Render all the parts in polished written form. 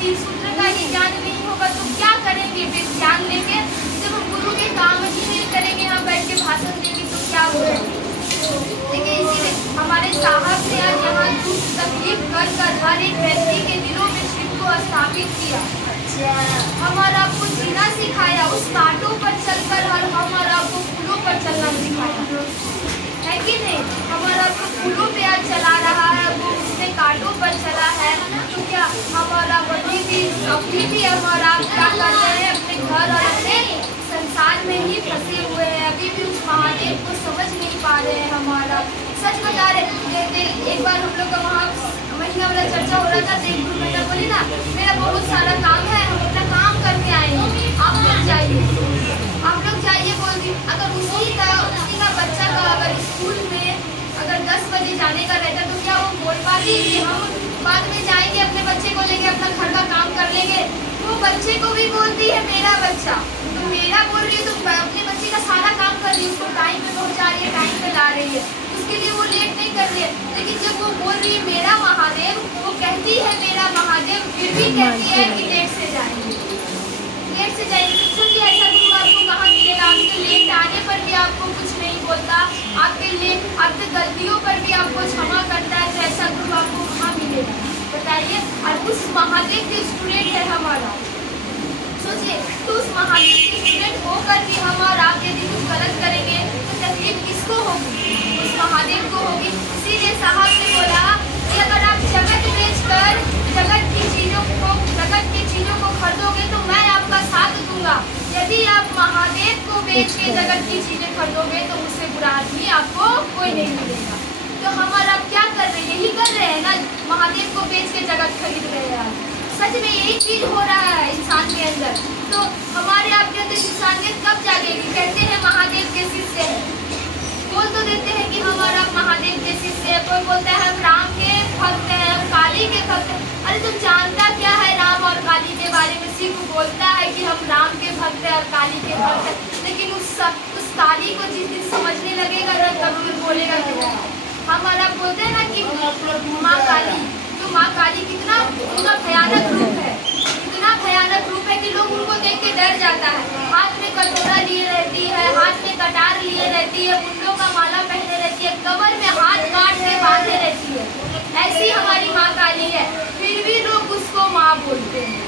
तीन सूत्र का ही ज्ञान नहीं होगा तो क्या करेंगे? फिर ज्ञान लेंगे जब हम गुरु के काम ही नहीं करेंगे, यहाँ बैठ के भाषण देंगे तो क्या होगा? देखिए इसीलिए हमारे साहब ने आज यहाँ दुख तकलीफ कर हर एक व्यक्ति के दिलों में शिव को स्थापित किया। हमारा आपको जीना सिखाया, उस कांटों पर चलकर हमारा आपको फूलों पर चलना सिखाया है कि नहीं? हमारा आपको फूलों पे आज चला रहा है, वो उसने कांटों पर चला है, तो क्या हमारा अभी भी हमारा आप क्या कर रहे हैं? अपने घर और अपने संसार में ही फंसे हुए हैं, अभी भी उस महादेव को समझ नहीं पा रहे हैं। हमारा सच बता रहे, एक बार हम लोग का वहाँ महीना वाला चर्चा हो रहा था, देख गुरु मैंने बोली ना मेरा बहुत सारा काम है, हम अपना काम करके आएंगे, आप लोग जाइए बोल दी। अगर उसी का बच्चा का अगर स्कूल में अगर 10 बजे जाने का रहता तो क्या वो बोल पाती कि हम बाद में जाएंगे, अपने बच्चे को लेके अपना घर का काम कर लेंगे? वो बच्चे को भी बोलती है मेरा बच्चा, तो मेरा बोल रही है तो अपने बच्चे का सारा काम कर रही है, उसको टाइम पे पहुँचा रही है, टाइम पे ला रही है, उसके लिए वो लेट नहीं कर रही है। लेकिन जब वो बोल रही है मेरा महादेव, वो कहती है मेरा महादेव, फिर भी कहती है कि लेट से जाएंगे। क्योंकि ऐसा गुरु आपको कहाँ मिलेगा? आपके लेट आने पर भी आपको कुछ नहीं बोलता, आपके गलतियों पर भी आपको क्षमा करता है, तो ऐसा गुरु आपको कहाँ मिलेगा बताइए? और उस महादेव के स्टूडेंट है हमारा, सोचिए, तो उस महादेव के स्टूडेंट होकर भी हम और आप यदि कुछ गलत करेंगे तो तकलीफ किसको होगी? उस महादेव को होगी। इसीलिए साहब ने बोला कि अगर आप जगत बेचकर जगत की चीजों को खरीदोगे तो मैं आपका साथ दूंगा, यदि आप महादेव को बेच के जगत की चीजें खरीदोगे तो उससे बुरा आदमी आपको कोई नहीं मिलेगा। तो हमारा आप क्या कर रहे हैं? यही कर रहे हैं ना, महादेव को बेच के जगत खरीद रहे हैं। सच में यही चीज हो रहा है इंसान के अंदर। तो हमारे आपके अंदर इंसानियत कब जागेगी? कहते हैं महादेव के शिष्य है, बोल तो देते हैं कि हमारा महादेव के शिष्य है, कोई बोलता है हम राम के भक्त हैं, हम काली के भक्त हैं। अरे तुम जानता क्या है राम और काली के बारे में? सिर्फ बोलता है कि हम राम के भक्त हैं और काली के भक्त हैं, लेकिन उस काली को जिस दिन समझने लगेगा ना तब फिर बोलेगा कि हमारा बोलते हैं ना कि माँ काली, तो माँ काली कितना भयानक रूप है, इतना भयानक रूप है कि लोग उनको देख के डर जाता है। हाथ में कटोरा लिए रहती है, हाथ में कटार लिए रहती है, मुंडों का माला पहने रहती है, कमर में हाथ काट के बांधे रहती है, ऐसी हमारी माँ काली है। फिर भी लोग उसको माँ बोलते हैं,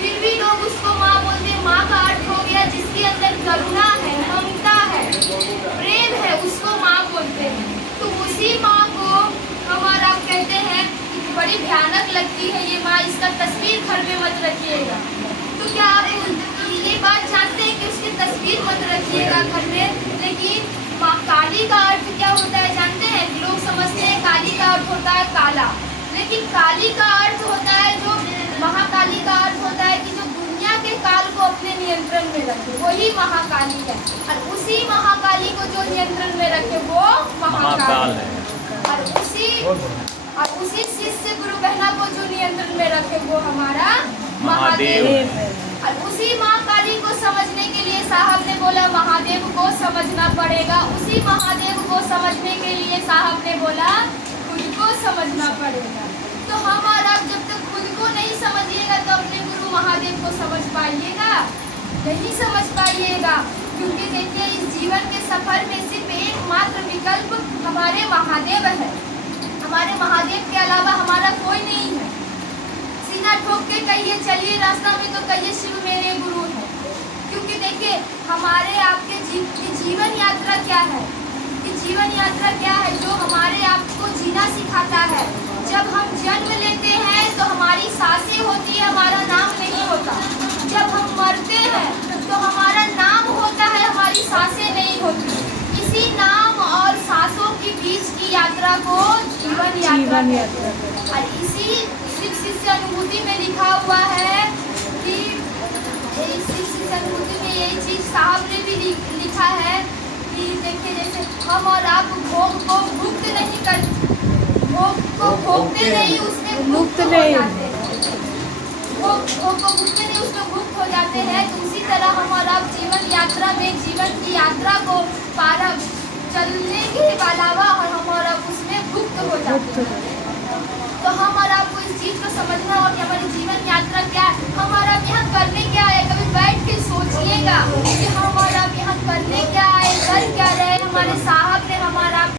फिर भी लोग उसको माँ बोलते हैं। माँ का अर्थ हो गया जिसके अंदर करुणा है, ममता है, प्रेम है, उसको माँ बोलते हैं। तो उसी माँ को हमारा कहते हैं बड़ी भयानक लगती है ये माँ, इसका तस्वीर घर में मत रखिएगा। तो क्या आप ये बात जानते हैं कि उसकी तस्वीर मत रखिएगा घर में? लेकिन माँ काली का अर्थ क्या होता है जानते हैं? लोग समझते हैं काली का अर्थ होता है काला, लेकिन काली का अर्थ होता है जो महाकाली का अर्थ होता है कि जो दुनिया के काल को अपने नियंत्रण में रखे, वही महाकाली है। और उसी महाकाली को जो नियंत्रण में रखे वो महाकाल है। और उसी शिष्य गुरु बहना को जो नियंत्रण में रखे वो हमारा महादेव है। और उसी माँ काली को समझने के लिए साहब ने बोला महादेव को समझना पड़ेगा। उसी महादेव को समझने के लिए साहब ने बोला खुद को समझना पड़ेगा। तो हमारा जब तक खुद को नहीं समझिएगा तो अपने गुरु महादेव को समझ पाइएगा? नहीं समझ पाइएगा, क्योंकि देखिए इस जीवन के सफर में सिर्फ एकमात्र विकल्प हमारे महादेव है। हमारे महादेव के अलावा हमारा कोई नहीं है। सीना ठोक के कहिए चलिए रास्ता में तो कहिए शिव मेरे गुरु है। क्योंकि देखिए हमारे आपके जीवन यात्रा क्या है? कि जीवन यात्रा क्या है? जो हमारे आपको जीना सिखाता है। जब हम जन्म लेते हैं तो हमारी सांसें होती है, हमारा नाम नहीं होता। जब हम मरते हैं तो हमारा नाम होता है, हमारी सांसें नहीं होती। इसी नाम और सांसों के बीच की यात्रा को जीवन यात्रा और इसी शिव शिष्य अनुभूति में लिखा हुआ है कि शिव शिष्य अनुभूति में यही चीज साहब ने भी लिखा है कि देखिए जैसे हम और आप भोग को मुक्त नहीं करते, भोग को भोगते नहीं उसमें मुक्त हो जाते हैं, भोग को भोगते नहीं उसमें मुक्त हो जाते हैं। तो उसी तरह हम और आप जीवन यात्रा में जीवन की यात्रा को पार चलने के अलावा हम और आप उसमें मुक्त हो जाते हैं।